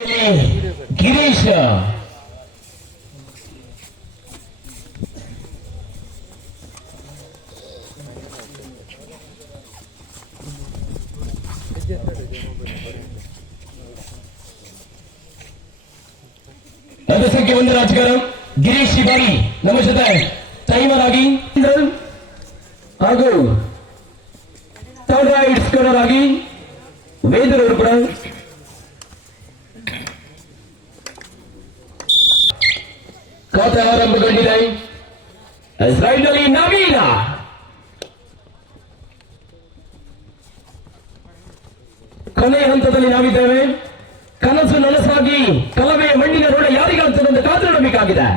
गिरीश. राजकारण. गिरीश शिवारी नमस्कार. ताईमा रागी ಕೊನೆಯ ಹಂತದಲ್ಲಿ ನಾವಿದ್ದೇವೆ. ಕನಸು ನನಸಾಗಿ ಕಲವೆಯ ಮಣ್ಣಿನ ರೋಡ ಯಾರಿಗಾಗ್ತದೆ ಕಾದು ನೋಡಬೇಕಾಗಿದೆ.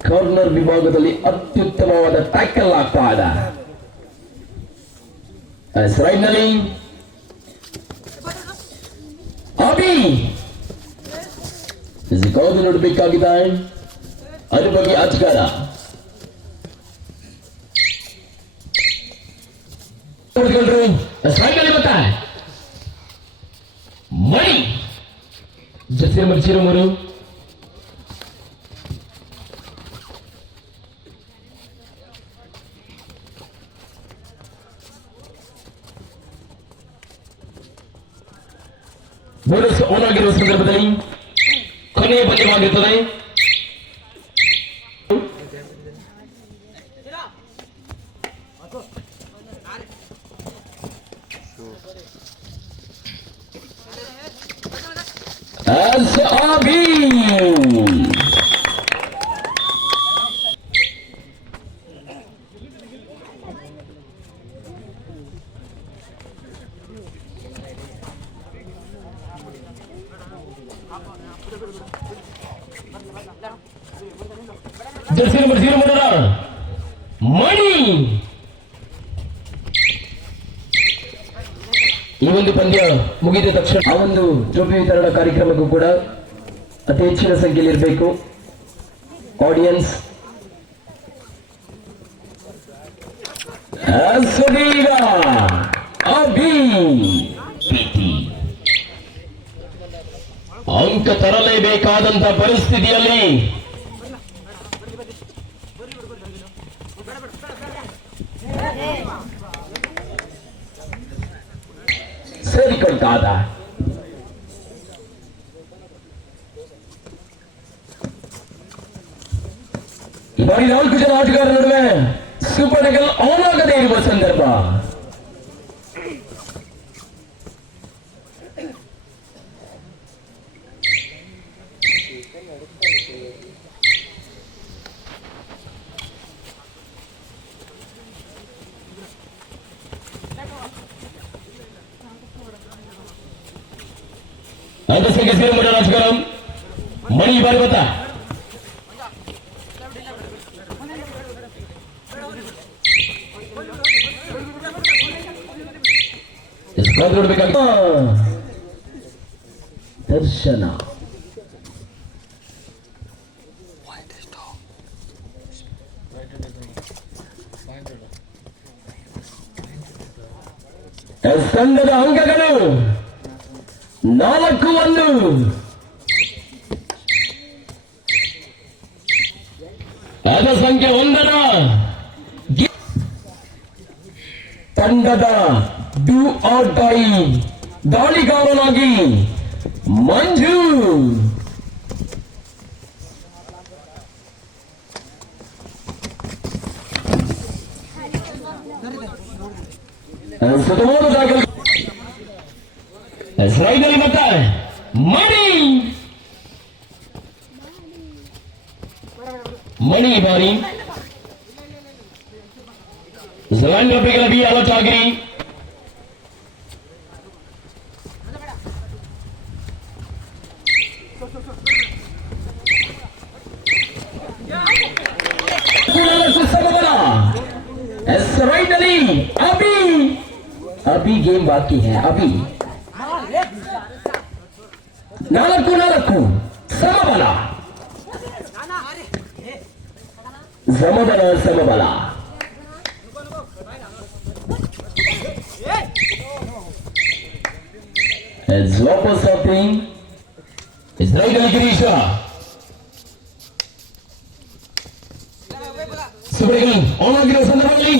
ಕಾರ್ನರ್ ವಿಭಾಗದಲ್ಲಿ ಅತ್ಯುತ್ತಮವಾದ ಟ್ಯಾಕಲ್ ಆಗ್ತಾ ಇದೆ. ನಲ್ಲಿ ಅಭಿ. ಕಾದು ನೋಡಬೇಕಾಗಿದೆ. ಅದ್ರ ಬಗ್ಗೆ ಅಧಿಕಾರ. ನೋಡ್ಕೊಂಡ್ರು ಸ್ಟ್ರೈಕಲ್ಲಿ ಗೊತ್ತಾ ಮಣಿ ಜರ್ಸಿ ನಂಬರ್ ಜೀರೋ ಮೂರು ಬೋನಸ್ ಆನ್ ಆಗಿರುವ ಸಂದರ್ಭದಲ್ಲಿ ಕೊನೆಯ ಪಂದ್ಯವಾಗಿರುತ್ತದೆ जर्सी नंबर ज़ीरो मणि ಒಂದು ಪಂದ್ಯ ಮುಗಿದ ತಕ್ಷಣ ಆ ಒಂದು ಟ್ರೋಫಿ ವಿತರಣಾ ಕಾರ್ಯಕ್ರಮಕ್ಕೂ ಕೂಡ ಅತಿ ಹೆಚ್ಚಿನ ಸಂಖ್ಯೆಯಲ್ಲಿ ಇರಬೇಕು ಆಡಿಯನ್ಸ್. ಅಂಕ ತರಲೇಬೇಕಾದಂತ ಪರಿಸ್ಥಿತಿಯಲ್ಲಿ ಸೇರಿಕೊಳ್ತಾದ ಈ ಬಾರಿ ನಾಲ್ಕು ಜನ ಆಟಗಾರರ ನಡುವೆ ಸೂಪರ್ ಡಗಲ್ ಆನ್ ಆಗದೇ ಇರುವ ಸಂದರ್ಭ ಸಂಖ್ಯೆ ಸೇರಿ ಮೂಡ ರಾಜಕಾರಣ ಮಣಿ ಈ ಬಾರಿ ಗೊತ್ತಾ ಎಷ್ಟು ಕಾದು ನೋಡ್ಬೇಕಾಗಿ ದರ್ಶನ. ಎಸ್ ತಂಡದ ಅಂಕಗಳು ನಾಲ್ಕು ಒಂದು ಅದ ಸಂಖ್ಯೆ ಒಂದರ. ತಂಡದ ಡೂ ಆರ್ ಡೈ ದಾಳಿಗಾರನಾಗಿ ಮಂಜು. ಸುತ್ತಮುತ್ತ ದಾಖಲೆ Rival बताए मणि मणि बारी जलान पे भी आवा चागरी फाइनली अभी अभी गेम बाकी है, अभी। ನಾಲ್ಕು ನಾಲ್ಕು ಸಮಬಲ ಸಮಬಲ ಸಮಬಲ As ವಾಪಸ್ something. Israel Girish Subrahmanya on ಆಗಿರೋ ಸಂದರ್ಭದಲ್ಲಿ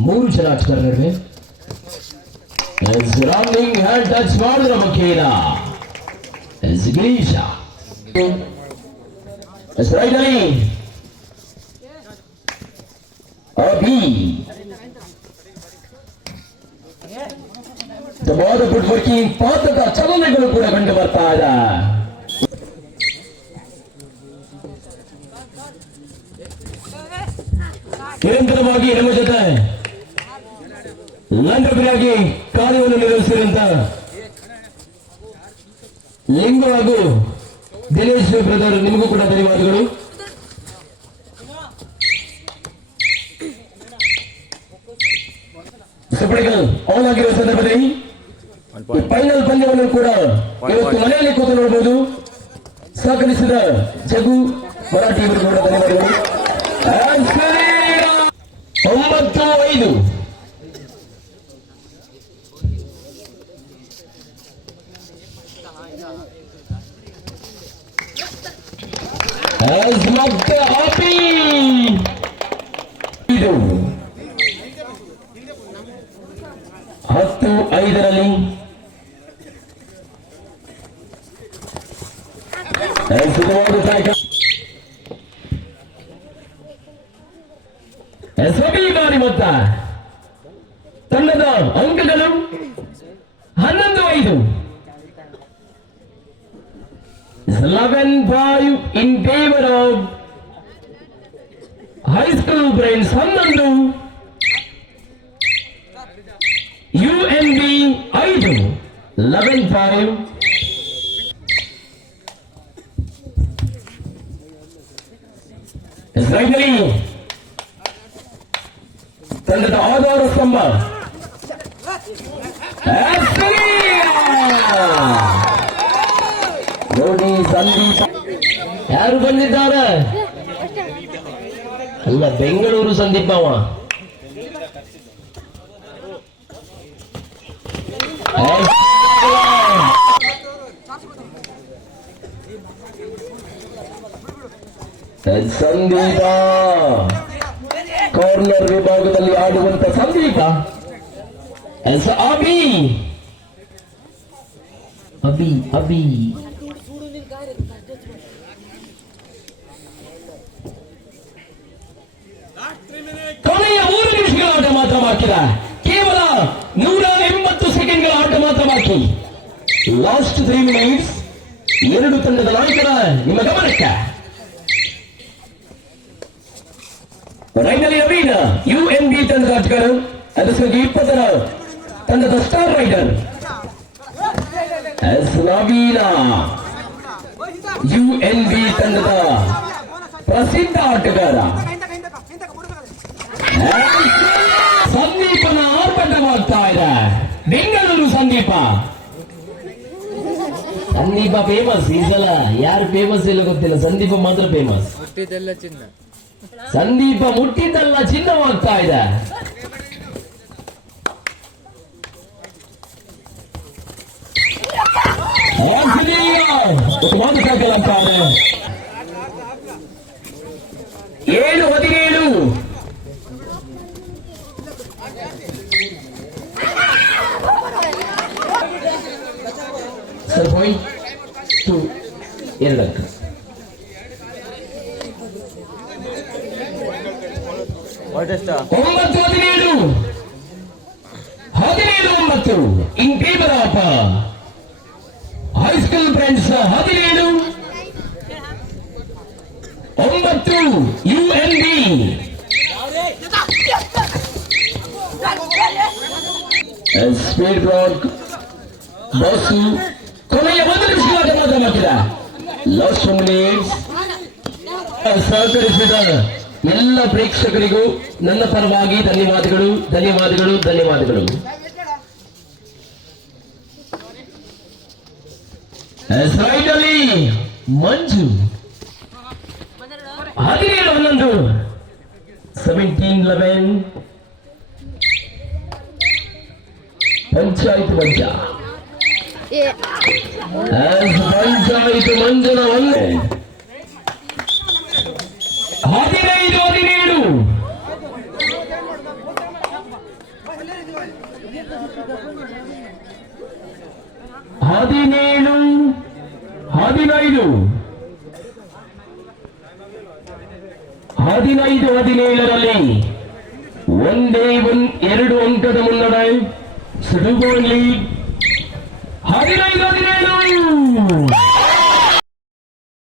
ಮೂರು ಜನ ಆಟಗಾರರ ನಡುವೆ ರನ್ನಿಂಗ್ ಹ್ಯಾಂಡ್ ಟಚ್ ಮಾಡಿದ್ರ ಮುಖೇನ As ಗಿರೀಶ ಇಸ್ರಾಯೇಲ್ ಅಭಿ ಉತ್ತಮವಾದ ಫುಟ್ ವರ್ಕಿಂಗ್ ಪಾತ್ರದ ಚಲನೆಗಳು ಕೂಡ ಕಂಡು ಬರ್ತಾ ಇದೆ ನಿರಂತರವಾಗಿ ನಮ್ಮ ಜೊತೆ ಲಂಡಬ್ರಿಯಾಗಿ ಕಾರ್ಯವನ್ನು ನಿರ್ವಹಿಸಿದಂತ ಲಿಂಗು ಹಾಗೂ ದಿನೇಶ್ ಬ್ರದರ್, ನಿಮಗೂ ಕೂಡ ಧನ್ಯವಾದಗಳು. ಆನ್ ಆಗಿರುವ ಸಂದರ್ಭದಲ್ಲಿ ಫೈನಲ್ ಪಂದ್ಯವನ್ನು ಕೂಡ ಇವತ್ತು ಮನೆಯಲ್ಲಿ ಕೂತು ನೋಡಬಹುದು. ಸಹಕರಿಸಿದ ಜಗು ಮರಾಠಿ ಧನ್ಯವಾದಗಳು. ಒಂಬತ್ತು ಐದು. As ಮತ್ತೆ happy. ಇದು ಹತ್ತು ಐದರಲ್ಲಿ ಸುಖವಾದ ಸಾಯಕ ಎಸ್ಒಬಿ ಬಾರಿ ಮೊತ್ತ ತಂಡದ ಅಂಕಗಳು eleven five in favour of high school brains ಹನ್ನೊಂದು ಯು ಎನ್ ಬಿ ಐದು ಲೆವೆನ್ ಫೈವ್ ರೈತರಿ ತಂಡದ ಆಧಾರ ಸ್ತಂಭ ಯಾರು ಬಂದಿದ್ದಾರೆ? ಅಲ್ಲ, ಬೆಂಗಳೂರು ಸಂದೀಪ ಅವ ಸಂದೀಪ? ಕಾರ್ನರ್ ವಿಭಾಗದಲ್ಲಿ ಆಡುವಂತ ಸಂದೀಪ? ಎಸ್ ಅಭಿ? ಅಭಿ ಅಭಿ ಕೊನೆಯ ಮೂರು ನಿಮಿಷಗಳ ಆಟ ಮಾತ್ರ ಕೇವಲ ನೂರ ಎಂಬತ್ತು ಸೆಕೆಂಡ್ಗಳ ಆಟ ಮಾತ್ರ ಬಾಕಿ ಲಾಸ್ಟ್ ತ್ರೀ ಮಿನಿಟ್ಸ್ ಎರಡು ತಂಡದ ನಾಯಕರ ನಿಮ್ಮ ಗಮನಕ್ಕೆ ರೈನಲ್ಲಿ ನವೀನ ಯು ಎನ್ ಬಿ ತಂಡದ ಆಟಗಾರ ಅದರ ಇಪ್ಪತ್ತರ ತಂಡದ star raider S Naveen U N B ತಂಡದ ಪ್ರಸಿದ್ಧ ಆಟಗಾರ ಆರ್ಭಟವಾಗ್ತಾ ಇದೆ ಬೆಂಗಳೂರು ಸಂದೀಪ. ಸಂದೀಪ ಫೇಮಸ್ ಈ ಸಲ ಯಾರು ಫೇಮಸ್ ಇಲ್ಲ ಗೊತ್ತಿಲ್ಲ. ಸಂದೀಪ ಮಾತ್ರ ಫೇಮಸ್ ಚಿನ್ನ. ಸಂದೀಪ ಮುಟ್ಟಿದ್ದಲ್ಲ ಚಿನ್ನವಾಗ್ತಾ ಆಗ್ತಾ ಇದೆ. ಏಳು ಹದಿನೇಳು. ಸರ್ ಪಾಯಿಂಟ್ ಟು ಎರಡಕ್ಕೆ ವಾಟ್ ಒಂಬತ್ತು ಹದಿನೇಳು ಹದಿನೇಳು ಒಂಬತ್ತು in favour of high school friends ಹದಿನೇಳು ಒಂಬತ್ತು U N B speed block bus ಕೊನೆಯ ಒಂದು ನಿಮಿಷವಾಗಿ ಮಾತ್ರ ಲವ್ ಲಾಸ್ಟ್ ಮಿನಿಟ್ಸ್ ಸಹಕರಿಸಿದ ಎಲ್ಲ ಪ್ರೇಕ್ಷಕರಿಗೂ ನನ್ನ ಪರವಾಗಿ ಧನ್ಯವಾದಗಳು ಧನ್ಯವಾದಗಳು ಧನ್ಯವಾದಗಳು. ಮಂಜು. ಹದಿನೇಳು, ಹನ್ನೊಂದು. ಸೆವೆಂಟೀನ್ ಲೆವೆನ್ ಪಂಚಾಯತ್ As ಪಂಚಾಯಿತಿ ಮಂಜನ ಒಂದು. ಹದಿನೈದು, ಹದಿನೇಳು. ಹದಿನೇಳು, ಹದಿನೈದು. ಹದಿನೈದು, ಹದಿನೇಳರಲ್ಲಿ ಒಂದೇ ಒಂದ್ ಎರಡು ಅಂಕದ ಮುನ್ನಡೆ. ಸುಡುಗೋಲಿ